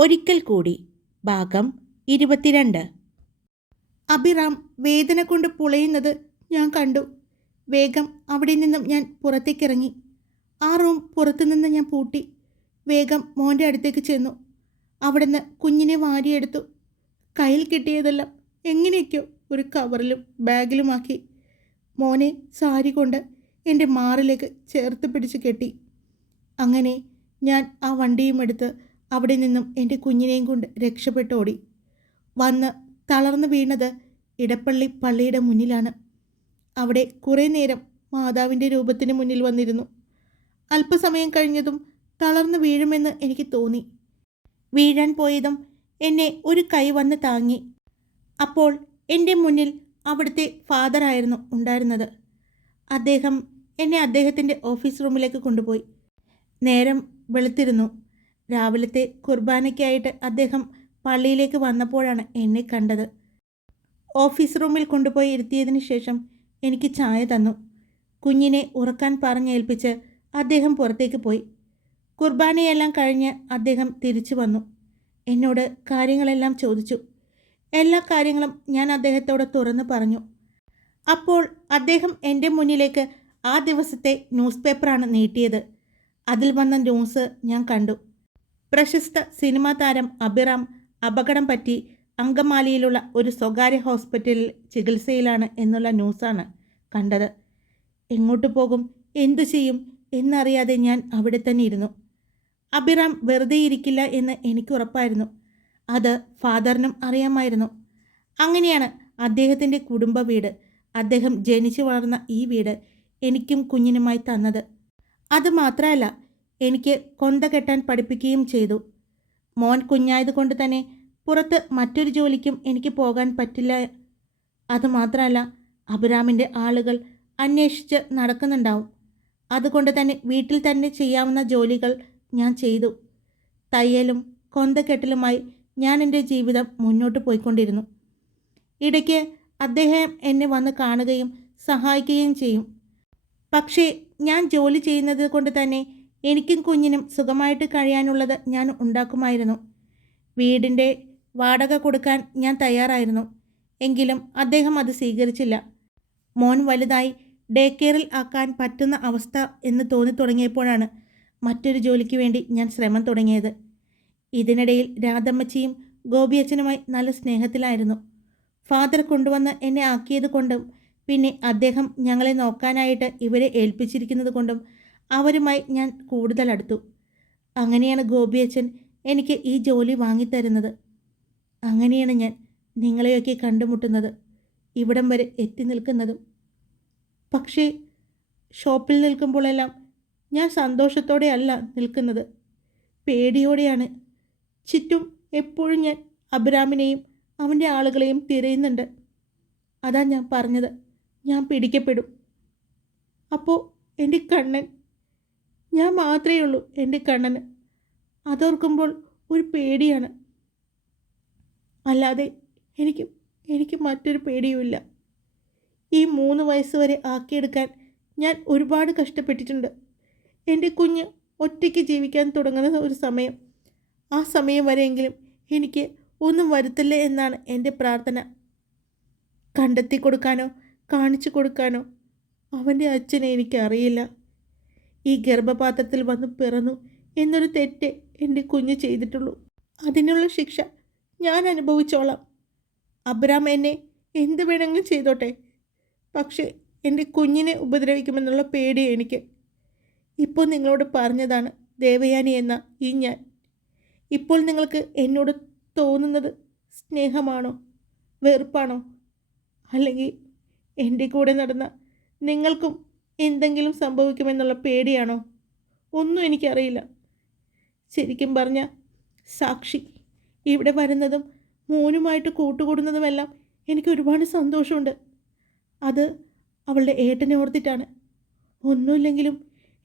ഒരിക്കൽ കൂടി ഭാഗം ഇരുപത്തിരണ്ട്. അഭിറാം വേദന കൊണ്ട് പുളയുന്നത് ഞാൻ കണ്ടു. വേഗം അവിടെ നിന്നും ഞാൻ പുറത്തേക്കിറങ്ങി. ആ റൂം പുറത്തുനിന്ന് ഞാൻ പൂട്ടി. വേഗം മോന്റെ അടുത്തേക്ക് ചെന്നു. അവിടുന്ന് കുഞ്ഞിനെ വാരിയെടുത്തു. കയ്യിൽ കിട്ടിയതെല്ലാം എങ്ങനെയൊക്കെയോ ഒരു കവറിലും ബാഗിലുമാക്കി മോനെ സാരി കൊണ്ട് എന്റെ മാറിലേക്ക് ചേർത്ത് പിടിച്ച് കെട്ടി. അങ്ങനെ ഞാൻ ആ വണ്ടിയും എടുത്ത് അവിടെ നിന്നും എന്റെ കുഞ്ഞിനെയും കൊണ്ട് രക്ഷപ്പെട്ടോടി. വന്ന് തളർന്നു വീണത് ഇടപ്പള്ളി പള്ളിയുടെ മുന്നിലാണ്. അവിടെ കുറേ നേരം മാതാവിന്റെ രൂപത്തിന് മുന്നിൽ വന്നിരുന്നു. അല്പസമയം കഴിഞ്ഞതും തളർന്നു വീഴുമെന്ന് എനിക്ക് തോന്നി. വീഴാൻ പോയതും എന്നെ ഒരു കൈ വന്ന് താങ്ങി. അപ്പോൾ എന്റെ മുന്നിൽ അവിടുത്തെ ഫാദറായിരുന്നു ഉണ്ടായിരുന്നത്. അദ്ദേഹം എന്നെ അദ്ദേഹത്തിന്റെ ഓഫീസ് റൂമിലേക്ക് കൊണ്ടുപോയി. നേരം വെളുത്തിരുന്നു. രാവിലത്തെ കുർബാനയ്ക്കായിട്ട് അദ്ദേഹം പള്ളിയിലേക്ക് വന്നപ്പോഴാണ് എന്നെ കണ്ടത്. ഓഫീസ് റൂമിൽ കൊണ്ടുപോയി ഇരുത്തിയതിന് ശേഷം എനിക്ക് ചായ തന്നു. കുഞ്ഞിനെ ഉറക്കാൻ പറഞ്ഞേൽപ്പിച്ച് അദ്ദേഹം പുറത്തേക്ക് പോയി. കുർബാനയെല്ലാം കഴിഞ്ഞ് അദ്ദേഹം തിരിച്ചു വന്നു. എന്നോട് കാര്യങ്ങളെല്ലാം ചോദിച്ചു. എല്ലാ കാര്യങ്ങളും ഞാൻ അദ്ദേഹത്തോട് തുറന്നു പറഞ്ഞു. അപ്പോൾ അദ്ദേഹം എന്റെ മുന്നിലേക്ക് ആ ദിവസത്തെ ന്യൂസ് പേപ്പറാണ് നീട്ടിയത്. അതിൽ വന്ന ന്യൂസ് ഞാൻ കണ്ടു. പ്രശസ്ത സിനിമാ താരം അഭിറാം അപകടം പറ്റി അങ്കമാലിയിലുള്ള ഒരു സ്വകാര്യ ഹോസ്പിറ്റലിൽ ചികിത്സയിലാണ് എന്നുള്ള ന്യൂസാണ് കണ്ടത്. എങ്ങോട്ട് പോകും? എന്തു ചെയ്യും? എന്നറിയാതെ ഞാൻ അവിടെ തന്നെ ഇരുന്നു. അഭിറാം വെറുതെ ഇരിക്കില്ല എന്ന് എനിക്ക് ഉറപ്പായിരുന്നു. അത് ഫാദറിനും അറിയാമായിരുന്നു. അങ്ങനെയാണ് അദ്ദേഹത്തിന്റെ കുടുംബ വീട്. അദ്ദേഹം ജനിച്ചു വളർന്ന ഈ വീട് എനിക്കും കുഞ്ഞിനുമായി തന്നത്. അത് മാത്രമല്ല എനിക്ക് കൊന്ത കെട്ടാൻ പഠിപ്പിക്കുകയും ചെയ്തു. മോൻ കുഞ്ഞായതുകൊണ്ട് തന്നെ പുറത്ത് മറ്റൊരു ജോലിക്കും എനിക്ക് പോകാൻ പറ്റില്ല. അതുമാത്രമല്ല അഭിരാമിന്റെ ആളുകൾ അന്വേഷിച്ച് നടക്കുന്നുണ്ടാവും. അതുകൊണ്ട് തന്നെ വീട്ടിൽ തന്നെ ചെയ്യാവുന്ന ജോലികൾ ഞാൻ ചെയ്തു. തയ്യലും കൊന്തക്കെട്ടലുമായി ഞാൻ എന്റെ ജീവിതം മുന്നോട്ട് പോയിക്കൊണ്ടിരുന്നു. ഇടയ്ക്ക് അദ്ദേഹം എന്നെ വന്ന് കാണുകയും സഹായിക്കുകയും ചെയ്യും. പക്ഷേ ഞാൻ ജോലി ചെയ്യുന്നത് കൊണ്ട് തന്നെ എനിക്കും കുഞ്ഞിനും സുഖമായിട്ട് കഴിയാനുള്ളത് ഞാൻ ഉണ്ടാക്കുമായിരുന്നു. വീടിന്റെ വാടക കൊടുക്കാൻ ഞാൻ തയ്യാറായിരുന്നു. എങ്കിലും അദ്ദേഹം അത് സ്വീകരിച്ചില്ല. മോൻ വലുതായി ഡേ കെയറിൽ ആക്കാൻ പറ്റുന്ന അവസ്ഥ എന്ന് തോന്നി തുടങ്ങിയപ്പോഴാണ് മറ്റൊരു ജോലിക്ക് വേണ്ടി ഞാൻ ശ്രമം തുടങ്ങിയത്. ഇതിനിടയിൽ രാധമ്മച്ചിയും ഗോപിയച്ഛനുമായി നല്ല സ്നേഹത്തിലായിരുന്നു. ഫാദർ കൊണ്ടുവന്ന് എന്നെ ആക്കിയത് കൊണ്ടും പിന്നെ അദ്ദേഹം ഞങ്ങളെ നോക്കാനായിട്ട് ഇവരെ ഏൽപ്പിച്ചിരിക്കുന്നത് കൊണ്ടും അവരുമായി ഞാൻ കൂടുതൽ അടുത്തു അങ്ങനെയാണ് ഗോപിയച്ഛൻ എനിക്ക് ഈ ജോലി വാങ്ങിത്തരുന്നത്. അങ്ങനെയാണ് ഞാൻ നിങ്ങളെയൊക്കെ കണ്ടുമുട്ടുന്നത്. ഇവിടം വരെ എത്തി നിൽക്കുന്നതും. പക്ഷേ ഷോപ്പിൽ നിൽക്കുമ്പോഴെല്ലാം ഞാൻ സന്തോഷത്തോടെ അല്ല നിൽക്കുന്നത്. പേടിയോടെയാണ്. ചുറ്റും എപ്പോഴും ഞാൻ അബ്രാമിനെയും അവന്റെ ആളുകളെയും തിരയുന്നുണ്ട്. അതാ ഞാൻ പറഞ്ഞത്. ഞാൻ പിടിക്കപ്പെടും. അപ്പോൾ എന്റെ കണ്ണൻ ഞാൻ മാത്രമേ ഉള്ളൂ എന്റെ കണ്ണന്. അതോർക്കുമ്പോൾ ഒരു പേടിയാണ്. അല്ലാതെ എനിക്ക് എനിക്ക് മറ്റൊരു പേടിയുമില്ല. ഈ മൂന്ന് വയസ്സ് വരെ ആക്കിയെടുക്കാൻ ഞാൻ ഒരുപാട് കഷ്ടപ്പെട്ടിട്ടുണ്ട്. എന്റെ കുഞ്ഞ് ഒറ്റയ്ക്ക് ജീവിക്കാൻ തുടങ്ങുന്ന ഒരു സമയം. ആ സമയം വരെയെങ്കിലും എനിക്ക് ഒന്നും വരുത്തില്ല എന്നാണ് എന്റെ പ്രാർത്ഥന. കണ്ടെത്തി കൊടുക്കാനോ കാണിച്ചു കൊടുക്കാനോ അവന്റെ അച്ഛനെ എനിക്കറിയില്ല. ഈ ഗർഭപാത്രത്തിൽ വന്ന് പിറന്നു എന്നൊരു തെറ്റ് എന്റെ കുഞ്ഞ് ചെയ്തിട്ടുള്ളൂ. അതിനുള്ള ശിക്ഷ ഞാൻ അനുഭവിച്ചോളാം. അബ്രാം എന്നെ എന്ത് വേണമെങ്കിലും ചെയ്തോട്ടെ. പക്ഷേ എന്റെ കുഞ്ഞിനെ ഉപദ്രവിക്കുമെന്നുള്ള പേടി എനിക്ക്. ഇപ്പോൾ നിങ്ങളോട് പറഞ്ഞതാണ് ദേവയാനി എന്ന ഈ ഞാൻ. ഇപ്പോൾ നിങ്ങൾക്ക് എന്നോട് തോന്നുന്നത് സ്നേഹമാണോ വെറുപ്പാണോ? അല്ലെങ്കിൽ എന്റെ കൂടെ നടന്ന നിങ്ങൾക്കും എന്തെങ്കിലും സംഭവിക്കുമെന്നുള്ള പേടിയാണോ? ഒന്നും എനിക്കറിയില്ല. ശരിക്കും പറഞ്ഞ സാക്ഷി ഇവിടെ വരുന്നതും മോനുമായിട്ട് കൂട്ടുകൂടുന്നതുമെല്ലാം എനിക്ക് ഒരുപാട് സന്തോഷമുണ്ട്. അത് അവളുടെ ഏട്ടനെ ഓർത്തിട്ടാണ്. ഒന്നുമില്ലെങ്കിലും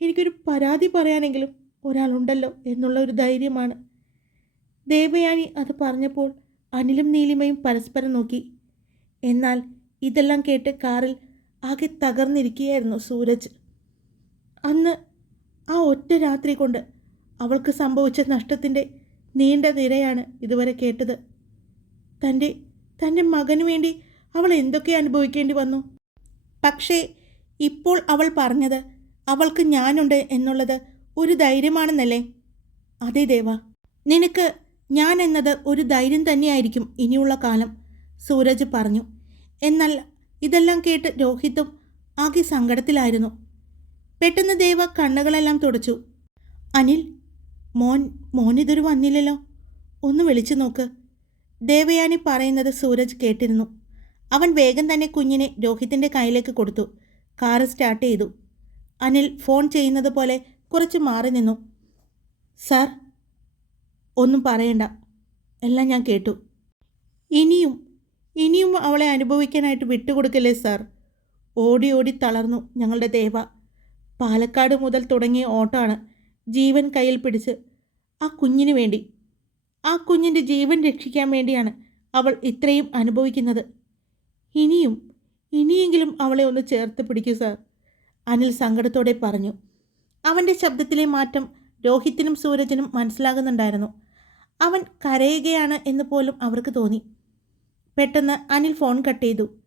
എനിക്കൊരു പരാതി പറയാനെങ്കിലും ഒരാളുണ്ടല്ലോ എന്നുള്ള ഒരു ധൈര്യമാണ്. ദേവയാനി അത് പറഞ്ഞപ്പോൾ അനിലും നീലിമയും പരസ്പരം നോക്കി. എന്നാൽ ഇതെല്ലാം കേട്ട് കാറിൽ ആകെ തകർന്നിരിക്കുകയായിരുന്നു സൂരജ്. അന്ന് ആ ഒറ്റ രാത്രി കൊണ്ട് അവൾക്ക് സംഭവിച്ച നഷ്ടത്തിന്റെ നീണ്ട നിരയാണ് ഇതുവരെ കേട്ടത്. തന്റെ തന്റെ മകന് വേണ്ടി അവൾ എന്തൊക്കെ അനുഭവിക്കേണ്ടി വന്നു? പക്ഷേ ഇപ്പോൾ അവൾ പറഞ്ഞത് അവൾക്ക് ഞാനുണ്ട് എന്നുള്ളത് ഒരു ധൈര്യമാണെന്നല്ലേ? അതെ ദേവ. നിനക്ക് ഞാൻ എന്നത് ഒരു ധൈര്യം തന്നെയായിരിക്കും ഇനിയുള്ള കാലം സൂരജ് പറഞ്ഞു. എന്നാൽ ഇതെല്ലാം കേട്ട് രോഹിത്തും ആകെ സങ്കടത്തിലായിരുന്നു. പെട്ടെന്ന് ദേവ കണ്ണുകളെല്ലാം തുടച്ചു. അനിൽ മോൻ മോൻ ഇതൊരു വന്നില്ലല്ലോ? ഒന്ന് വിളിച്ചു നോക്ക്. ദേവയാനി പറയുന്നത് സൂരജ് കേട്ടിരുന്നു. അവൻ വേഗം തന്നെ കുഞ്ഞിനെ രോഹിത്തിന്റെ കയ്യിലേക്ക് കൊടുത്തു. കാറ് സ്റ്റാർട്ട് ചെയ്തു. അനിൽ ഫോൺ ചെയ്യുന്നത് പോലെ കുറച്ച് മാറി നിന്നു. സാർ ഒന്നും പറയണ്ട. എല്ലാം ഞാൻ കേട്ടു. ഇനിയും ഇനിയും അവളെ അനുഭവിക്കാനായിട്ട് വിട്ടുകൊടുക്കല്ലേ സാർ? ഓടി ഓടി തളർന്നു ഞങ്ങളുടെ ദേവ. പാലക്കാട് മുതൽ തുടങ്ങിയ ഓട്ടാണ് ജീവൻ കയ്യിൽ പിടിച്ച് ആ കുഞ്ഞിന് വേണ്ടി. ആ കുഞ്ഞിന്റെ ജീവൻ രക്ഷിക്കാൻ വേണ്ടിയാണ് അവൾ ഇത്രയും അനുഭവിക്കുന്നത്. ഇനിയും ഇനിയെങ്കിലും അവളെ ഒന്ന് ചേർത്ത് പിടിക്കൂ സാർ അനിൽ സങ്കടത്തോടെ പറഞ്ഞു. അവന്റെ ശബ്ദത്തിലെ മാറ്റം രോഹിത്തിനും സൂരജിനും മനസ്സിലാകുന്നുണ്ടായിരുന്നു. അവൻ കരയുകയാണ് എന്ന് പോലും അവർക്ക് തോന്നി. പെട്ടെന്ന് അനിൽ ഫോൺ കട്ട് ചെയ്തു.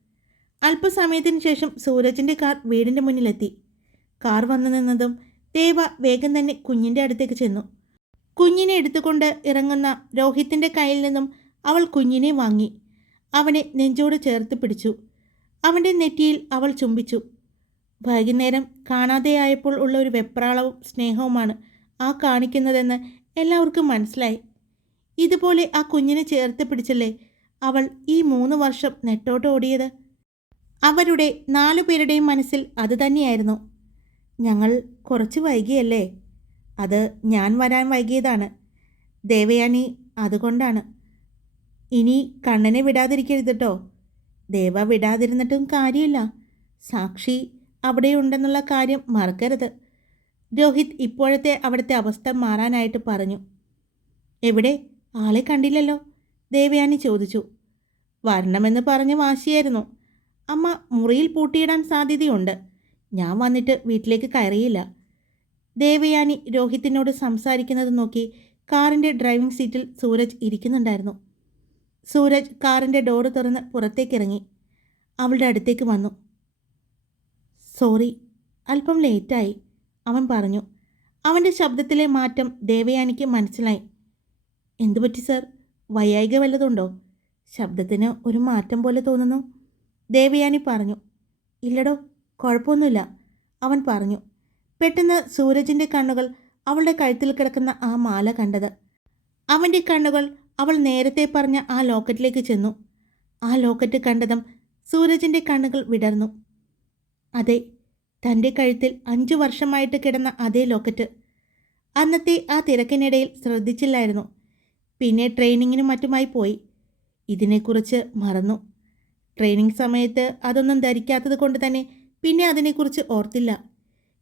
അല്പസമയത്തിന് ശേഷം സൂരജിന്റെ കാർ വീടിന്റെ മുന്നിലെത്തി. കാർ വന്നു നിന്നതും ദേവ വേഗം തന്നെ കുഞ്ഞിന്റെ അടുത്തേക്ക് ചെന്നു. കുഞ്ഞിനെ എടുത്തുകൊണ്ട് ഇറങ്ങുന്ന രോഹിത്തിന്റെ കയ്യിൽ നിന്നും അവൾ കുഞ്ഞിനെ വാങ്ങി. അവനെ നെഞ്ചോട് ചേർത്ത് പിടിച്ചു. അവന്റെ നെറ്റിയിൽ അവൾ ചുംബിച്ചു. വൈകുന്നേരം കാണാതെയായപ്പോൾ ഉള്ള ഒരു വെപ്രാളവും സ്നേഹവുമാണ് ആ കാണിക്കുന്നതെന്ന് എല്ലാവർക്കും മനസ്സിലായി. ഇതുപോലെ ആ കുഞ്ഞിനെ ചേർത്ത് പിടിച്ചല്ലേ അവൾ ഈ മൂന്ന് വർഷം നെട്ടോട്ട് ഓടിയത്? അവരുടെ നാലു പേരുടെയും മനസ്സിൽ അത് തന്നെയായിരുന്നു. ഞങ്ങൾ കുറച്ച് വൈകിയല്ലേ? അത് ഞാൻ വരാൻ വൈകിയതാണ്. ദേവയാനി അതുകൊണ്ടാണ്. ഇനി കണ്ണനെ വിടാതിരിക്കരുത് കേട്ടോ ദേവ വിടാതിരുന്നിട്ടും കാര്യമില്ല. സാക്ഷി അവിടെയുണ്ടെന്നുള്ള കാര്യം മറക്കരുത്. രോഹിത് ഇപ്പോഴത്തെ അവിടുത്തെ അവസ്ഥ മാറാനായിട്ട് പറഞ്ഞു. എവിടെ? ആളെ കണ്ടില്ലല്ലോ. ദേവയാനി ചോദിച്ചു. വരണമെന്ന് പറഞ്ഞ് വാശിയായിരുന്നു. അമ്മ മുറിയിൽ പൂട്ടിയിടാൻ സാധ്യതയുണ്ട്. ഞാൻ വന്നിട്ട് വീട്ടിലേക്ക് കയറിയില്ല. ദേവയാനി രോഹിത്തിനോട് സംസാരിക്കുന്നത് നോക്കി കാറിന്റെ ഡ്രൈവിംഗ് സീറ്റിൽ സൂരജ് ഇരിക്കുന്നുണ്ടായിരുന്നു. സൂരജ് കാറിന്റെ ഡോറ് തുറന്ന് പുറത്തേക്കിറങ്ങി. അവളുടെ അടുത്തേക്ക് വന്നു. സോറി അല്പം ലേറ്റായി അവൻ പറഞ്ഞു. അവന്റെ ശബ്ദത്തിലെ മാറ്റം ദേവയാനിക്ക് മനസ്സിലായി. എന്തുപറ്റി സർ? വൈയായിക വല്ലതുണ്ടോ? ശബ്ദത്തിന് ഒരു മാറ്റം പോലെ തോന്നുന്നു. ദേവയാനി പറഞ്ഞു. ഇല്ലടോ കുഴപ്പമൊന്നുമില്ല. അവൻ പറഞ്ഞു. പെട്ടെന്ന് സൂരജിന്റെ കണ്ണുകൾ അവളുടെ കഴുത്തിൽ കിടക്കുന്ന ആ മാല കണ്ടത്. അവന്റെ കണ്ണുകൾ അവൾ നേരത്തെ പറഞ്ഞ ആ ലോക്കറ്റിലേക്ക് ചെന്നു. ആ ലോക്കറ്റ് കണ്ടതും സൂരജിന്റെ കണ്ണുകൾ വിടർന്നു. അതെ തന്റെ കഴുത്തിൽ അഞ്ചു വർഷമായിട്ട് കിടന്ന അതേ ലോക്കറ്റ്. അന്നത്തെ ആ തിരക്കിനിടയിൽ ശ്രദ്ധിച്ചില്ലായിരുന്നു. പിന്നെ ട്രെയിനിങ്ങിനും മറ്റുമായി പോയി. ഇതിനെക്കുറിച്ച് മറന്നു. ട്രെയിനിങ് സമയത്ത് അതൊന്നും ധരിക്കാത്തത് കൊണ്ട് തന്നെ പിന്നെ അതിനെക്കുറിച്ച് ഓർത്തില്ല.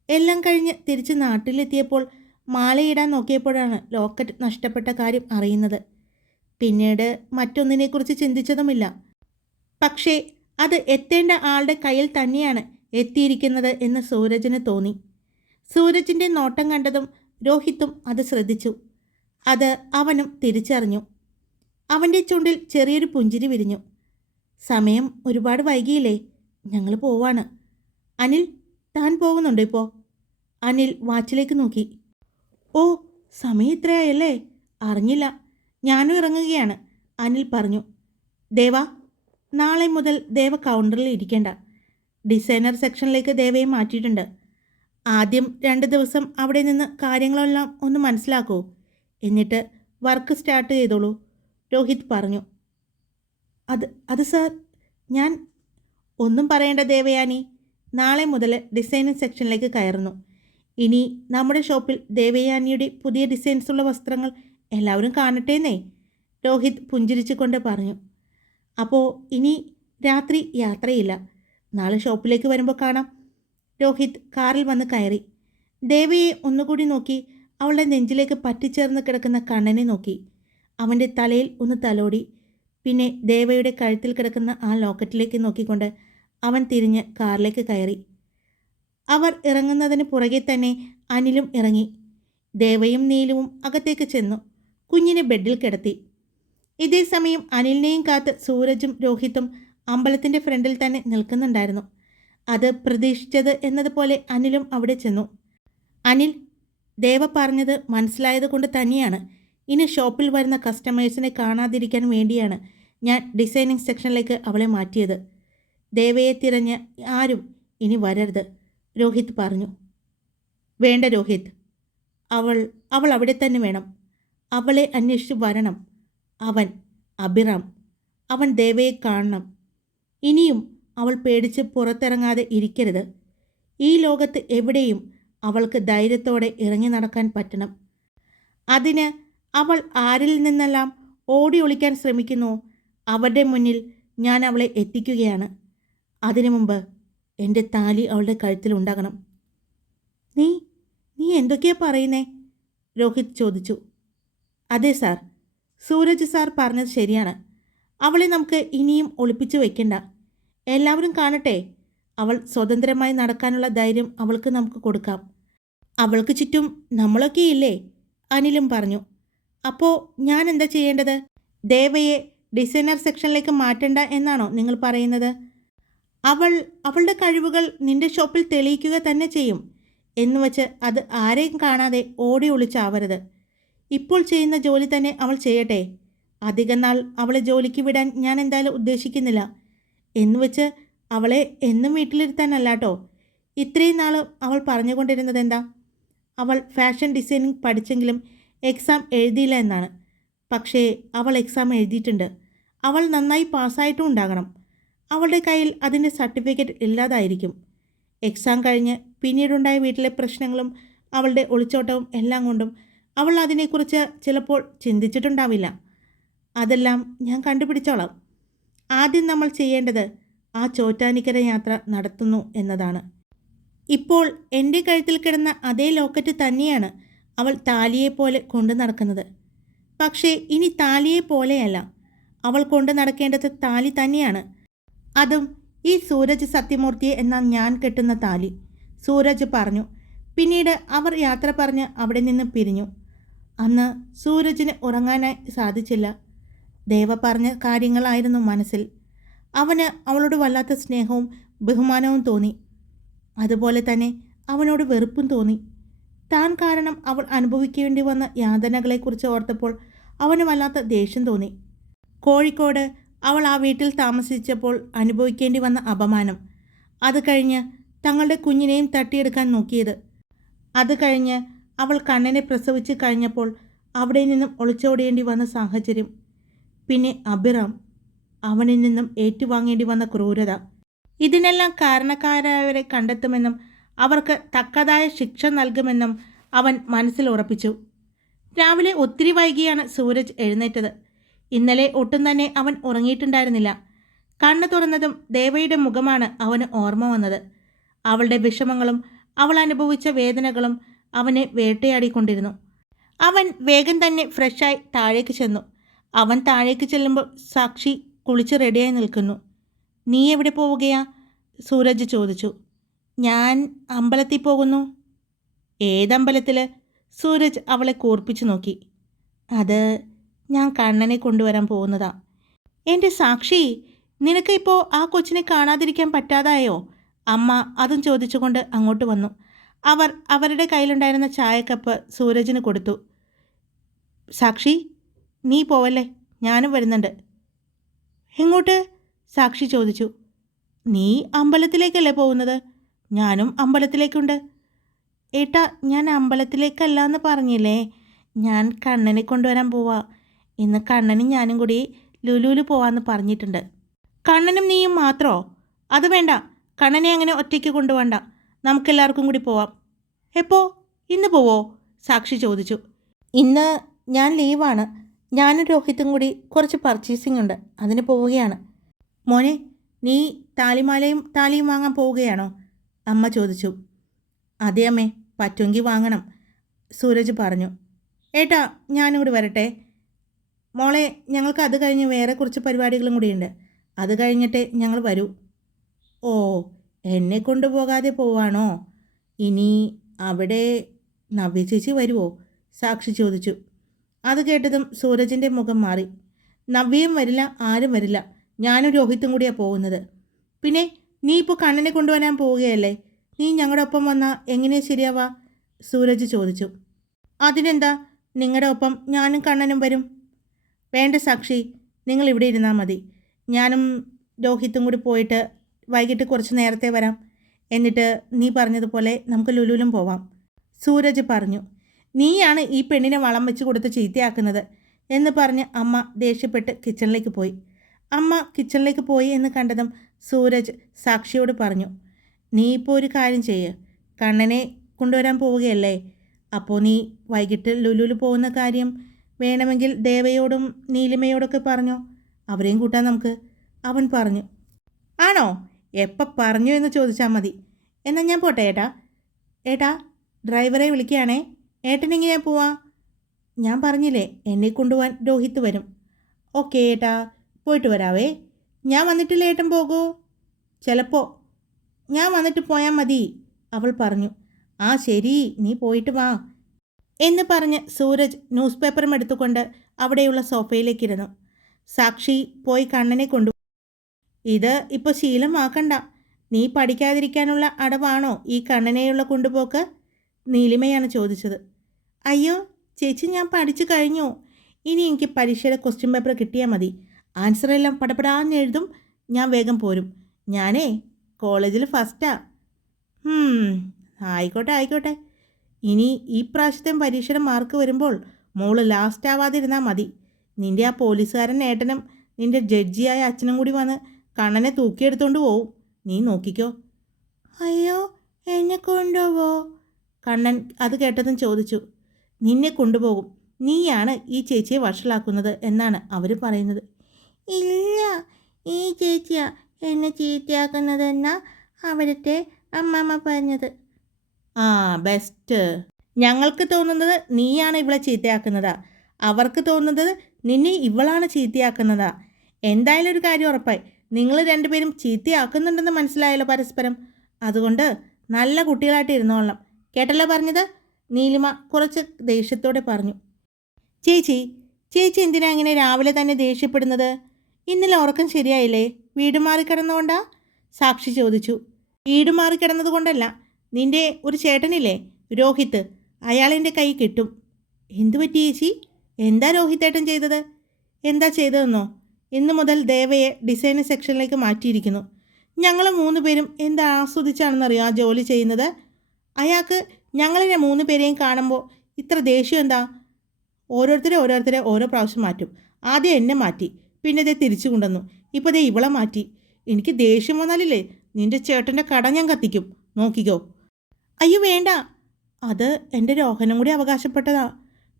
എല്ലാം കഴിഞ്ഞ് തിരിച്ച് നാട്ടിലെത്തിയപ്പോൾ മാലയിടാൻ നോക്കിയപ്പോഴാണ് ലോക്കറ്റ് നഷ്ടപ്പെട്ട കാര്യം അറിയുന്നത്. പിന്നീട് മറ്റൊന്നിനെക്കുറിച്ച് ചിന്തിച്ചതുമില്ല. പക്ഷേ അത് എത്തേണ്ട ആളുടെ കയ്യിൽ തന്നെയാണ് എത്തിയിരിക്കുന്നത് എന്ന് സൂരജിന് തോന്നി. സൂരജിന്റെ നോട്ടം കണ്ടതും രോഹിത്തും അത് ശ്രദ്ധിച്ചു. അത് അവനും തിരിച്ചറിഞ്ഞു. അവന്റെ ചുണ്ടിൽ ചെറിയൊരു പുഞ്ചിരി വിരിഞ്ഞു. സമയം ഒരുപാട് വൈകിയില്ലേ? ഞങ്ങൾ പോവാണ്. അനിൽ താൻ പോകുന്നുണ്ടോ ഇപ്പോൾ അനിൽ വാച്ചിലേക്ക് നോക്കി. ഓ സമയം ഇത്രയായല്ലേ? അറിഞ്ഞില്ല. ഞാനും ഇറങ്ങുകയാണ്. അനിൽ പറഞ്ഞു. ദേവ നാളെ മുതൽ ദേവ കൗണ്ടറിൽ ഇരിക്കേണ്ട. ഡിസൈനർ സെക്ഷനിലേക്ക് ദേവയെ മാറ്റിയിട്ടുണ്ട്. ആദ്യം രണ്ട് ദിവസം അവിടെ നിന്ന് കാര്യങ്ങളെല്ലാം ഒന്ന് മനസ്സിലാക്കൂ. എന്നിട്ട് വർക്ക് സ്റ്റാർട്ട് ചെയ്തോളൂ. രോഹിത് പറഞ്ഞു. അത് അത് സർ ഞാൻ ഒന്നും പറയേണ്ട ദേവയാനി. നാളെ മുതൽ ഡിസൈനിങ് സെക്ഷനിലേക്ക് കയറുന്നു. ഇനി നമ്മുടെ ഷോപ്പിൽ ദേവയാനിയുടെ പുതിയ ഡിസൈൻസ് ഉള്ള വസ്ത്രങ്ങൾ എല്ലാവരും കാണട്ടേന്നേ. രോഹിത് പുഞ്ചിരിച്ചുകൊണ്ട് പറഞ്ഞു. അപ്പോൾ ഇനി രാത്രി യാത്രയില്ല. നാളെ ഷോപ്പിലേക്ക് വരുമ്പോൾ കാണാം. രോഹിത് കാറിൽ വന്ന് കയറി. ദേവയെ ഒന്നുകൂടി നോക്കി അവളുടെ നെഞ്ചിലേക്ക് പറ്റിച്ചേർന്ന് കിടക്കുന്ന കണ്ണനെ നോക്കി. അവന്റെ തലയിൽ ഒന്ന് തലോടി. പിന്നെ ദേവയുടെ കഴുത്തിൽ കിടക്കുന്ന ആ ലോക്കറ്റിലേക്ക് നോക്കിക്കൊണ്ട് അവൻ തിരിഞ്ഞ് കാറിലേക്ക് കയറി. അവർ ഇറങ്ങുന്നതിന് പുറകെ തന്നെ അനിലും ഇറങ്ങി. ദേവയും നീലുവും അകത്തേക്ക് ചെന്നു. കുഞ്ഞിനെ ബെഡിൽ കിടത്തി. ഇതേ സമയം അനിലിനെയും കാത്ത് സൂരജും രോഹിത്തും അമ്പലത്തിന്റെ ഫ്രണ്ടിൽ തന്നെ നിൽക്കുന്നുണ്ടായിരുന്നു. അത് പ്രതീക്ഷിച്ചത് എന്നതുപോലെ അനിലും അവിടെ ചെന്നു. അനിൽ ദേവ പറഞ്ഞത് മനസ്സിലായത് കൊണ്ട് തന്നെയാണ്. ഇനി ഷോപ്പിൽ വരുന്ന കസ്റ്റമേഴ്സിനെ കാണാതിരിക്കാൻ വേണ്ടിയാണ് ഞാൻ ഡിസൈനിങ് സെക്ഷനിലേക്ക് അവളെ മാറ്റിയത്. ദേവയെ തിരഞ്ഞ് ആരും ഇനി വരരുത് രോഹിത് പറഞ്ഞു. വേണ്ട രോഹിത് അവൾ അവൾ അവിടെ തന്നെ വേണം. അവളെ അന്വേഷിച്ച് വരണം. അവൻ അഭിറാം അവൻ ദേവയെ കാണണം. ഇനിയും അവൾ പേടിച്ച് പുറത്തിറങ്ങാതെ ഇരിക്കരുത്. ഈ ലോകത്ത് എവിടെയും അവൾക്ക് ധൈര്യത്തോടെ ഇറങ്ങി നടക്കാൻ പറ്റണം. അതിന് അവൾ ആരിൽ നിന്നെല്ലാം ഓടി ഒളിക്കാൻ ശ്രമിക്കുന്നു? അവരുടെ മുന്നിൽ ഞാൻ അവളെ എത്തിക്കുകയാണ്. അതിനു മുമ്പ് എന്റെ താലി അവളുടെ കഴുത്തിൽ ഉണ്ടാകണം. നീ നീ എന്തൊക്കെയാ പറയുന്നേ? രോഹിത് ചോദിച്ചു. അതെ സാർ സൂരജ് സാർ പറഞ്ഞത് ശരിയാണ്. അവളെ നമുക്ക് ഇനിയും ഒളിപ്പിച്ചു വെക്കണ്ട. എല്ലാവരും കാണട്ടെ. അവൾ സ്വതന്ത്രമായി നടക്കാനുള്ള ധൈര്യം അവൾക്ക് നമുക്ക് കൊടുക്കാം. അവൾക്ക് ചുറ്റും നമ്മളൊക്കെ ഇല്ലേ അനിലും പറഞ്ഞു. അപ്പോൾ ഞാൻ എന്താ ചെയ്യേണ്ടത്? ദേവയെ ഡിസൈനർ സെക്ഷനിലേക്ക് മാറ്റണ്ട എന്നാണോ നിങ്ങൾ പറയുന്നത്? അവൾ അവളുടെ കഴിവുകൾ നിന്റെ ഷോപ്പിൽ തെളിയിക്കുക തന്നെ ചെയ്യും. എന്ന് വച്ച് അത് ആരെയും കാണാതെ ഓടി ഒളിച്ചാവരുത്. ഇപ്പോൾ ചെയ്യുന്ന ജോലി തന്നെ അവൾ ചെയ്യട്ടെ. അധികം നാൾ അവളെ ജോലിക്ക് വിടാൻ ഞാൻ എന്തായാലും ഉദ്ദേശിക്കുന്നില്ല. എന്ന് വെച്ച് അവളെ എന്നും വീട്ടിലിരുത്താനല്ലാട്ടോ? ഇത്രയും നാൾ അവൾ പറഞ്ഞുകൊണ്ടിരുന്നത് എന്താ? അവൾ ഫാഷൻ ഡിസൈനിങ് പഠിച്ചെങ്കിലും എക്സാം എഴുതിയില്ല എന്നാണ്. പക്ഷേ അവൾ എക്സാം എഴുതിയിട്ടുണ്ട്. അവൾ നന്നായി പാസ്സായിട്ടും ഉണ്ടാകണം. അവളുടെ കയ്യിൽ അതിന്റെ സർട്ടിഫിക്കറ്റ് ഇല്ലാതായിരിക്കും. എക്സാം കഴിഞ്ഞ് പിന്നീടുണ്ടായ വീട്ടിലെ പ്രശ്നങ്ങളും അവളുടെ ഒളിച്ചോട്ടവും എല്ലാം കൊണ്ടും അവൾ അതിനെക്കുറിച്ച് ചിലപ്പോൾ ചിന്തിച്ചിട്ടുണ്ടാവില്ല. അതെല്ലാം ഞാൻ കണ്ടുപിടിച്ചോളാം. ആദ്യം നമ്മൾ ചെയ്യേണ്ടത് ആ ചോറ്റാനിക്കര യാത്ര നടത്തുന്നു എന്നതാണ്. ഇപ്പോൾ എന്റെ കഴുത്തിൽ കിടന്ന അതേ ലോക്കറ്റ് തന്നെയാണ് അവൾ താലിയെപ്പോലെ കൊണ്ടു നടക്കുന്നത്. പക്ഷേ ഇനി താലിയെ പോലെയല്ല. അവൾ കൊണ്ടു നടക്കേണ്ടത് താലി തന്നെയാണ്. അതും ഈ സൂരജ് സത്യമൂർത്തിയെ എന്ന ഞാൻ കെട്ടുന്ന താലി. സൂരജ് പറഞ്ഞു. പിന്നീട് അവർ യാത്ര പറഞ്ഞ് അവിടെ നിന്ന് പിരിഞ്ഞു. അന്ന് സൂരജിന് ഉറങ്ങാനായി സാധിച്ചില്ല. ദേവ പറഞ്ഞ കാര്യങ്ങളായിരുന്നു മനസ്സിൽ. അവന് അവളോട് വല്ലാത്ത സ്നേഹവും ബഹുമാനവും തോന്നി. അതുപോലെ തന്നെ അവനോട് വെറുപ്പും തോന്നി. താൻ കാരണം അവൾ അനുഭവിക്കേണ്ടി വന്ന യാതനകളെക്കുറിച്ച് ഓർത്തപ്പോൾ അവന് വല്ലാത്ത ദേഷ്യം തോന്നി. കോഴിക്കോട് അവൾ ആ വീട്ടിൽ താമസിച്ചപ്പോൾ അനുഭവിക്കേണ്ടി വന്ന അപമാനം. അത് കഴിഞ്ഞ് തങ്ങളുടെ കുഞ്ഞിനെയും തട്ടിയെടുക്കാൻ നോക്കിയത്. അത് കഴിഞ്ഞ് അവൾ കണ്ണനെ പ്രസവിച്ച് കഴിഞ്ഞപ്പോൾ അവിടെ നിന്നും ഒളിച്ചോടേണ്ടി വന്ന സാഹചര്യം. പിന്നെ അഭിറാം അവനിൽ നിന്നും ഏറ്റുവാങ്ങേണ്ടി വന്ന ക്രൂരത. ഇതിനെല്ലാം കാരണക്കാരായവരെ കണ്ടെത്തുമെന്നും അവർക്ക് തക്കതായ ശിക്ഷ നൽകുമെന്നും അവൻ മനസ്സിൽ ഉറപ്പിച്ചു. രാവിലെ ഒത്തിരി വൈകിയാണ് സൂരജ് എഴുന്നേറ്റത്. ഇന്നലെ ഒട്ടും തന്നെ അവൻ ഉറങ്ങിയിട്ടുണ്ടായിരുന്നില്ല. കണ്ണു തുറന്നതും ദേവയുടെ മുഖമാണ് അവന് ഓർമ്മ വന്നത്. അവളുടെ വിഷമങ്ങളും അവൾ അനുഭവിച്ച വേദനകളും അവനെ വേട്ടയാടിക്കൊണ്ടിരുന്നു. അവൻ വേഗം തന്നെ ഫ്രഷായി താഴേക്ക് ചെന്നു. അവൻ താഴേക്ക് ചെല്ലുമ്പോൾ സാക്ഷി കുളിച്ച് റെഡിയായി നിൽക്കുന്നു. നീ എവിടെ പോവുകയാ? സൂരജ് ചോദിച്ചു. ഞാൻ അമ്പലത്തിൽ പോകുന്നു. ഏതമ്പലത്തിൽ സൂരജ് അവളെ കൂർപ്പിച്ചു നോക്കി. അത് ഞാൻ കണ്ണനെ കൊണ്ടുവരാൻ പോകുന്നതാ. എന്റെ സാക്ഷി നിനക്ക് ഇപ്പോൾ ആ കൊച്ചിനെ കാണാതിരിക്കാൻ പറ്റാതായോ? അമ്മ അതും ചോദിച്ചുകൊണ്ട് അങ്ങോട്ട് വന്നു. അവർ അവരുടെ കയ്യിലുണ്ടായിരുന്ന ചായക്കപ്പ് സൂരജിന് കൊടുത്തു. സാക്ഷി നീ പോവല്ലേ? ഞാനും വരുന്നുണ്ട്. എങ്ങോട്ട്? സാക്ഷി ചോദിച്ചു നീ അമ്പലത്തിലേക്കല്ലേ പോകുന്നത്? ഞാനും അമ്പലത്തിലേക്കുണ്ട്. ഏട്ടാ ഞാൻ അമ്പലത്തിലേക്കല്ല എന്ന് പറഞ്ഞില്ലേ? ഞാൻ കണ്ണനെ കൊണ്ടുവരാൻ പോവാ. ഇന്ന് കണ്ണനും ഞാനും കൂടി ലുലുവിൽ പോവാന്ന് പറഞ്ഞിട്ടുണ്ട്. കണ്ണനും നീയും മാത്രോ? അത് വേണ്ട. കണ്ണനെ അങ്ങനെ ഒറ്റയ്ക്ക് കൊണ്ടുപോകണ്ട നമുക്കെല്ലാവർക്കും കൂടി പോവാം. എപ്പോ? ഇന്ന് പോവോ? സാക്ഷി ചോദിച്ചു. ഇന്ന് ഞാൻ ലീവാണ്. ഞാനും രോഹിത്തും കൂടി കുറച്ച് പർച്ചേസിംഗ് ഉണ്ട്. അതിന് പോവുകയാണ്. മോനെ നീ താലിമാലയും താലിയും വാങ്ങാൻ പോവുകയാണോ? അമ്മ ചോദിച്ചു. അതെ അമ്മേ പറ്റുമെങ്കിൽ വാങ്ങണം സൂരജ് പറഞ്ഞു. ഏട്ടാ ഞാനിവിടെ വരട്ടെ. മോളെ ഞങ്ങൾക്ക് അത് കഴിഞ്ഞ് വേറെ കുറച്ച് പരിപാടികളും കൂടിയുണ്ട്. അത് കഴിഞ്ഞിട്ട് ഞങ്ങൾ വരൂ. ഓ എന്നെ കൊണ്ടുപോകാതെ പോവാണോ? ഇനി അവിടെ നവ്യ ചേച്ചി വരുമോ സാക്ഷി ചോദിച്ചു. അത് കേട്ടതും സൂരജിന്റെ മുഖം മാറി. നവ്യയും വരില്ല ആരും വരില്ല. ഞാനും രോഹിത്തും കൂടിയാണ് പോകുന്നത്. പിന്നെ നീ ഇപ്പോൾ കണ്ണനെ കൊണ്ടുവരാൻ പോവുകയല്ലേ? നീ ഞങ്ങളുടെ ഒപ്പം വന്നാൽ എങ്ങനെയാ ശരിയാവാ? സൂരജ് ചോദിച്ചു. അതിനെന്താ? നിങ്ങളുടെ ഒപ്പം ഞാനും കണ്ണനും വരും. വേണ്ട സാക്ഷി നിങ്ങൾ ഇവിടെ ഇരുന്നാൽ മതി. ഞാനും രോഹിത്തും കൂടി പോയിട്ട് വൈകിട്ട് കുറച്ച് നേരത്തെ വരാം. എന്നിട്ട് നീ പറഞ്ഞതുപോലെ നമുക്ക് ലുലുലും പോവാം. സൂരജ് പറഞ്ഞു. നീയാണ് ഈ പെണ്ണിനെ വളം വെച്ച് കൊടുത്ത് ചീത്തയാക്കുന്നത് എന്ന് പറഞ്ഞ് അമ്മ ദേഷ്യപ്പെട്ട് കിച്ചണിലേക്ക് പോയി. അമ്മ കിച്ചണിലേക്ക് പോയി എന്ന് കണ്ടതും സൂരജ് സാക്ഷിയോട് പറഞ്ഞു നീ ഇപ്പോൾ ഒരു കാര്യം ചെയ്യ്. കണ്ണനെ കൊണ്ടുവരാൻ പോവുകയല്ലേ? അപ്പോൾ നീ വൈകിട്ട് ലുലുവിൽ പോകുന്ന കാര്യം വേണമെങ്കിൽ ദേവയോടും നീലിമയോടൊക്കെ പറഞ്ഞോ? അവരെയും കൂട്ടാൻ നമുക്ക് അവൻ പറഞ്ഞു ആണോ? എപ്പോൾ പറഞ്ഞു എന്ന് ചോദിച്ചാൽ മതി. എന്നാൽ ഞാൻ പോട്ടെ ഏട്ടാ. ഏട്ടാ ഡ്രൈവറെ വിളിക്കുകയാണേ. ഏട്ടനെങ്ങനെ പോവാം? ഞാൻ പറഞ്ഞില്ലേ എന്നെ കൊണ്ടുപോകാൻ രോഹിത്ത് വരും. ഓക്കെ ഏട്ടാ. പോയിട്ട് വരാവേ. ഞാൻ വന്നിട്ടില്ല ഏട്ടൻ പോകൂ? ചിലപ്പോൾ ഞാൻ വന്നിട്ട് പോയാൽ മതി അവൾ പറഞ്ഞു. ആ ശരി നീ പോയിട്ട് വാ. എന്ന് പറഞ്ഞ് സൂരജ് ന്യൂസ് പേപ്പറും എടുത്തുകൊണ്ട് അവിടെയുള്ള സോഫയിലേക്കിരുന്നു. സാക്ഷി പോയി കണ്ണനെ കൊണ്ടു. ഇത് ഇപ്പോൾ ശീലമാക്കണ്ട നീ പഠിക്കാതിരിക്കാനുള്ള അടവാണോ ഈ കണ്ണനെയുള്ള കൊണ്ടുപോക്ക്? നീലിമയാണ് ചോദിച്ചത്. അയ്യോ ചേച്ചി ഞാൻ പഠിച്ചു കഴിഞ്ഞു. ഇനി എനിക്ക് പരീക്ഷയുടെ ക്വസ്റ്റ്യൻ പേപ്പർ കിട്ടിയാൽ മതി. ആൻസർ എല്ലാം പടപടാന്ന് എഴുതും. ഞാൻ വേഗം പോരും. ഞാനേ കോളേജിൽ ഫസ്റ്റാ ആയിക്കോട്ടെ ആയിക്കോട്ടെ. ഇനി ഈ പ്രാവശ്യത്തെ പരീക്ഷയുടെ മാർക്ക് വരുമ്പോൾ മോൾ ലാസ്റ്റ് ആവാതിരുന്നാൽ മതി. നിന്റെ ആ പോലീസുകാരൻ ഏട്ടനും നിന്റെ ജഡ്ജിയായ അച്ഛനും കൂടി വന്ന് കണ്ണനെ തൂക്കിയെടുത്തോണ്ട് പോവും. നീ നോക്കിക്കോ. അയ്യോ എന്നെ കൊണ്ടുപോവോ? കണ്ണൻ അത് കേട്ടതും ചോദിച്ചു. നിന്നെ കൊണ്ടുപോകും. നീയാണ് ഈ ചേച്ചിയെ വഷളാക്കുന്നത് എന്നാണ് അവർ പറയുന്നത്. ഇല്ല ഈ ചേച്ചിയാ എന്നെ ചീത്തയാക്കുന്നതെന്നാ അവിടുത്തെ അമ്മമ്മ പറഞ്ഞത്. ആ ബെസ്റ്റ് ഞങ്ങൾക്ക് തോന്നുന്നത് നീയാണ് ഇവളെ ചീത്തയാക്കുന്നതാ. അവർക്ക് തോന്നുന്നത് നിന്നെ ഇവളാണ് ചീത്തയാക്കുന്നതാ. എന്തായാലും ഒരു കാര്യം ഉറപ്പായി. നിങ്ങൾ രണ്ടുപേരും ചീത്തയാക്കുന്നുണ്ടെന്ന് മനസ്സിലായല്ലോ പരസ്പരം. അതുകൊണ്ട് നല്ല കുട്ടികളായിട്ട് ഇരുന്നോളണം. കേട്ടല്ലോ പറഞ്ഞത്? നീലിമ കുറച്ച് ദേഷ്യത്തോടെ പറഞ്ഞു. ചേച്ചി ചേച്ചി എന്തിനാ ഇങ്ങനെ രാവിലെ തന്നെ ദേഷ്യപ്പെടുന്നത്? ഇന്നലെ ഉറക്കം ശരിയായില്ലേ? വീട് മാറിക്കിടന്നുകൊണ്ടാ സാക്ഷി ചോദിച്ചു. വീട് മാറിക്കിടന്നതുകൊണ്ടല്ല കൊണ്ടല്ല. നിന്റെ ഒരു ചേട്ടനില്ലേ? രോഹിത്ത്. അയാളെന്റെ കൈ കിട്ടും. എന്തു പറ്റി ചേച്ചി? എന്താ രോഹിത്തേട്ടൻ ചെയ്തത്? എന്താ ചെയ്തതെന്നോ? ഇന്നു മുതൽ ദേവയെ ഡിസൈൻ സെക്ഷനിലേക്ക് മാറ്റിയിരിക്കുന്നു. ഞങ്ങൾ മൂന്ന് പേരും എന്താ ആസ്വദിച്ചാണെന്നറിയോ ആ ജോലി ചെയ്യുന്നത്? അയാൾക്ക് ഞങ്ങളെ മൂന്ന് പേരെയും കാണുമ്പോൾ ഇത്ര ദേഷ്യം എന്താ? ഓരോരുത്തരെ ഓരോരുത്തരെ ഓരോ പ്രാവശ്യം മാറ്റും. ആദ്യം എന്നെ മാറ്റി. പിന്നെ ഇതേ തിരിച്ചു കൊണ്ടുവന്നു. ഇപ്പോൾ ദേ ഇവളെ മാറ്റി. എനിക്ക് ദേഷ്യം വന്നാലില്ലേ നിന്റെ ചേട്ടന്റെ കട ഞാൻ കത്തിക്കും. നോക്കിക്കോ. അയ്യോ വേണ്ട. അത് എന്റെ രോഹനും കൂടി അവകാശപ്പെട്ടതാ.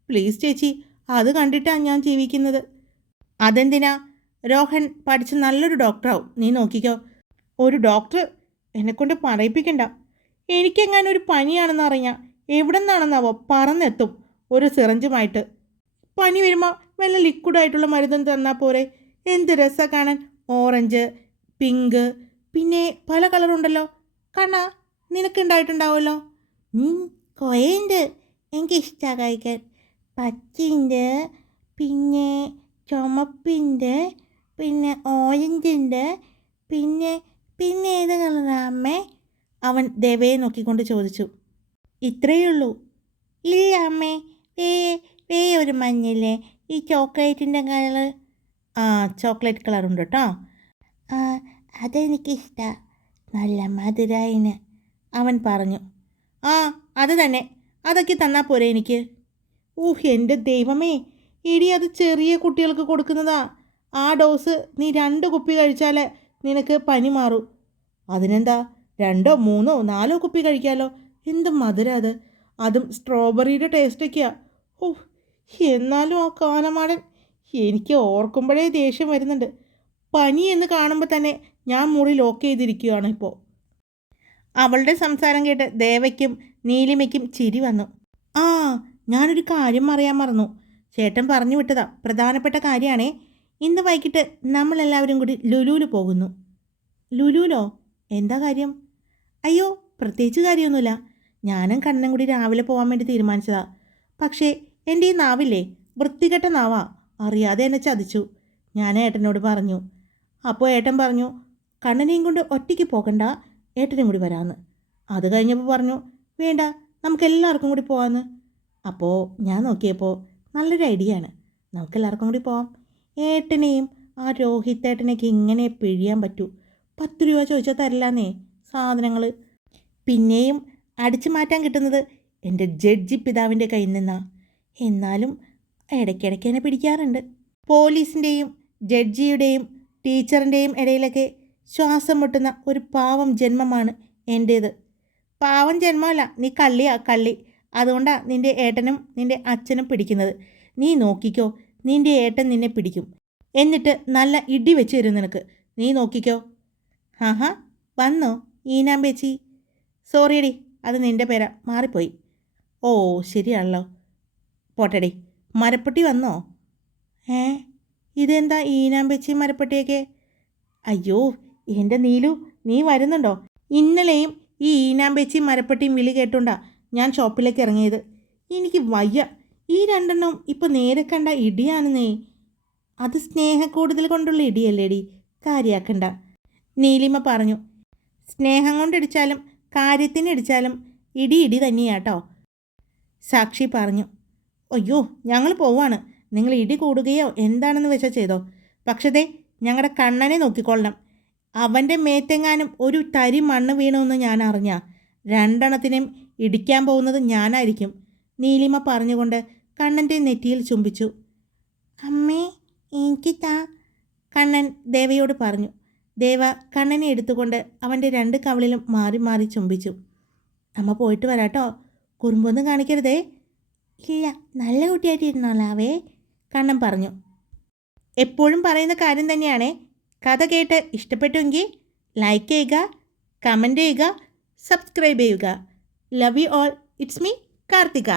പ്ലീസ് ചേച്ചി അത് കണ്ടിട്ടാണ് ഞാൻ ജീവിക്കുന്നത്. അതെന്തിനാ? രോഹൻ പഠിച്ച് നല്ലൊരു ഡോക്ടറാവും. നീ നോക്കിക്കോ. ഒരു ഡോക്ടർ എന്നെക്കൊണ്ട് പറയിപ്പിക്കണ്ട. എനിക്കെങ്ങാനും ഒരു പനിയാണെന്ന് അറിഞ്ഞാൽ എവിടെ നിന്നാണെന്നാവോ പറന്നെത്തും ഒരു സിറഞ്ചുമായിട്ട്. പനി വരുമ്പോൾ വല്ല ലിക്വിഡായിട്ടുള്ള മരുന്നും തന്നാൽ പോരെ. എന്ത് രസമാണ് കാണാൻ. ഓറഞ്ച് പിങ്ക് പിന്നെ പല കളറുണ്ടല്ലോ കണ്ണ നിനക്കുണ്ടായിട്ടുണ്ടാവുമല്ലോ കൊയുണ്ട് എനിക്കിഷ്ടമാണ് കഴിക്കാൻ. പച്ചയുണ്ട് പിന്നെ ചുമപ്പിന്റെ പിന്നെ ഓറഞ്ചിന്റെ പിന്നെ പിന്നെ ഏത് കളറാ അമ്മേ? അവൻ ദേവയെ നോക്കിക്കൊണ്ട് ചോദിച്ചു. ഇത്രയേ ഉള്ളൂ. ഇല്ല അമ്മേ വേ വേ ഒരു മഞ്ഞില്ലേ? ഈ ചോക്ലേറ്റിന്റെ കളർ ആ ചോക്ലേറ്റ് കളർ ഉണ്ട് കേട്ടോ അതെനിക്കിഷ്ടമാണ് നല്ല മധുരായിന്. അവൻ പറഞ്ഞു. ആ അത് തന്നെ. അതൊക്കെ തന്നാൽ പോരെ എനിക്ക്. ഊഹ് എന്റെ ദൈവമേ. ഇടി അത് ചെറിയ കുട്ടികൾക്ക് കൊടുക്കുന്നതാ. ആ ഡോസ് നീ രണ്ട് കുപ്പി കഴിച്ചാൽ നിനക്ക് പനി മാറും. അതിനെന്താ? രണ്ടോ മൂന്നോ നാലോ കുപ്പി കഴിക്കാമല്ലോ എന്ത് മധുര അത്. അതും സ്ട്രോബെറിയുടെ ടേസ്റ്റൊക്കെയാണ് ഓ എന്നാലും ആ കാനമാടൻ എനിക്ക് ഓർക്കുമ്പോഴേ ദേഷ്യം വരുന്നുണ്ട്. പനി എന്ന് കാണുമ്പോൾ തന്നെ ഞാൻ മുറി ലോക്ക് ചെയ്തിരിക്കുകയാണ് ഇപ്പോൾ അവളുടെ സംസാരം കേട്ട് ദേവയ്ക്കും നീലിമയ്ക്കും ചിരി വന്നു. ആ ഞാനൊരു കാര്യം അറിയാൻ മറന്നു. ചേട്ടൻ പറഞ്ഞു വിട്ടതാ പ്രധാനപ്പെട്ട കാര്യമാണേ ഇന്ന് വൈകിട്ട് നമ്മളെല്ലാവരും കൂടി ലുലുവിൽ പോകുന്നു. ലുലുവിലോ എന്താ കാര്യം? അയ്യോ പ്രത്യേകിച്ച് കാര്യമൊന്നുമില്ല. ഞാനും കണ്ണൻ കൂടി രാവിലെ പോകാൻ വേണ്ടി തീരുമാനിച്ചതാ. പക്ഷേ എന്റെ ഈ നാവില്ലേ? വൃത്തികെട്ട നാവാ. അറിയാതെ എന്നെ ചതിച്ചു. ഞാൻ ഏട്ടനോട് പറഞ്ഞു. അപ്പോൾ ഏട്ടൻ പറഞ്ഞു കണ്ണനെയും കൊണ്ട് ഒറ്റയ്ക്ക് പോകണ്ട ഏട്ടനും കൂടി വരാമെന്ന് അത് കഴിഞ്ഞപ്പോൾ പറഞ്ഞു വേണ്ട നമുക്ക് എല്ലാവർക്കും കൂടി പോകാമെന്ന് അപ്പോൾ ഞാൻ നോക്കിയപ്പോൾ നല്ലൊരു ഐഡിയ ആണ്. നമുക്ക് എല്ലാവർക്കും കൂടി പോവാം. ഏട്ടനെയും ആ രോഹിത് ഏട്ടനെയൊക്കെ ഇങ്ങനെ പിഴിയാൻ പറ്റൂ. പത്ത് രൂപ ചോദിച്ചാൽ തരില്ലാന്നേ സാധനങ്ങൾ പിന്നെയും അടിച്ചു മാറ്റാൻ കിട്ടുന്നത് എന്റെ ജഡ്ജി പിതാവിന്റെ കയ്യിൽ നിന്നാ. എന്നാലും ഇടയ്ക്കിടയ്ക്ക് എന്നെ പിടിക്കാറുണ്ട്. പോലീസിന്റെയും ജഡ്ജിയുടെയും ടീച്ചറിന്റെയും ഇടയിലൊക്കെ ശ്വാസം മുട്ടുന്ന ഒരു പാവം ജന്മമാണ് എന്റേത്. പാവം ജന്മമല്ല നീ കള്ളിയാ കള്ളി. അതുകൊണ്ടാണ് നിന്റെ ഏട്ടനും നിന്റെ അച്ഛനും പിടിക്കുന്നത്. നീ നോക്കിക്കോ നിന്റെ ഏട്ടൻ നിന്നെ പിടിക്കും. എന്നിട്ട് നല്ല ഇടി വെച്ച് തരും നിനക്ക്. നീ നോക്കിക്കോ. ഹാ വന്നോ ഈനാമ്പേച്ചി. സോറിയടി അത് നിന്റെ പേരാ. മാറിപ്പോയി. ഓ ശരിയാണല്ലോ. പോട്ടെടി. മരപ്പെട്ടി വന്നോ? ഏ? ഇതെന്താ ഈനാമ്പേച്ചി മരപ്പെട്ടിയൊക്കെ? അയ്യോ എന്റെ നീലു നീ വരുന്നുണ്ടോ? ഇന്നലെയും ഈ ഈനാമ്പേച്ചി മരപ്പെട്ടിയും വിളി കേട്ടുണ്ടാ ഞാൻ ഷോപ്പിലേക്ക് ഇറങ്ങിയത്. എനിക്ക് വയ്യ. ഈ രണ്ടെണ്ണം ഇപ്പോൾ നേരെ കണ്ട ഇടിയാണെന്നേ. അത് സ്നേഹക്കൂടുതൽ കൊണ്ടുള്ള ഇടിയല്ലേടി. കാര്യാക്കണ്ട. നീലിമ പറഞ്ഞു. സ്നേഹം കൊണ്ടിടിച്ചാലും കാര്യത്തിന് ഇടിച്ചാലും ഇടി ഇടി തന്നെയാട്ടോ. സാക്ഷി പറഞ്ഞു. അയ്യോ ഞങ്ങൾ പോവാണ്. നിങ്ങൾ ഇടി കൂടുകയോ എന്താണെന്ന് വെച്ചാൽ ചെയ്തോ. പക്ഷേ ദേ ഞങ്ങളുടെ കണ്ണനെ നോക്കിക്കൊള്ളണം. അവന്റെ മേത്തെങ്ങാനും ഒരു തരി മണ്ണ് വീണമെന്ന് ഞാൻ അറിഞ്ഞ. രണ്ടെണ്ണത്തിനെയും ഇടിക്കാൻ പോകുന്നത് ഞാനായിരിക്കും. നീലിമ പറഞ്ഞുകൊണ്ട് കണ്ണന്റെ നെറ്റിയിൽ ചുംബിച്ചു. അമ്മേ എനിക്ക് താ. കണ്ണൻ ദേവയോട് പറഞ്ഞു. ദേവ കണ്ണനെ എടുത്തുകൊണ്ട് അവന്റെ രണ്ട് കവളിലും മാറി മാറി ചുംബിച്ചു. അമ്മ പോയിട്ട് വരാട്ടോ. കുറുമ്പൊന്നും കാണിക്കരുതേ. ഇല്ല നല്ല കുട്ടിയായിട്ടിരുന്നോളാവേ കണ്ണൻ പറഞ്ഞു. എപ്പോഴും പറയുന്ന കാര്യം തന്നെയാണേ. കഥ കേട്ട് ഇഷ്ടപ്പെട്ടുവെങ്കിൽ ലൈക്ക് ചെയ്യുക കമന്റ് ചെയ്യുക സബ്സ്ക്രൈബ് ചെയ്യുക. Love you all it's me Karthika.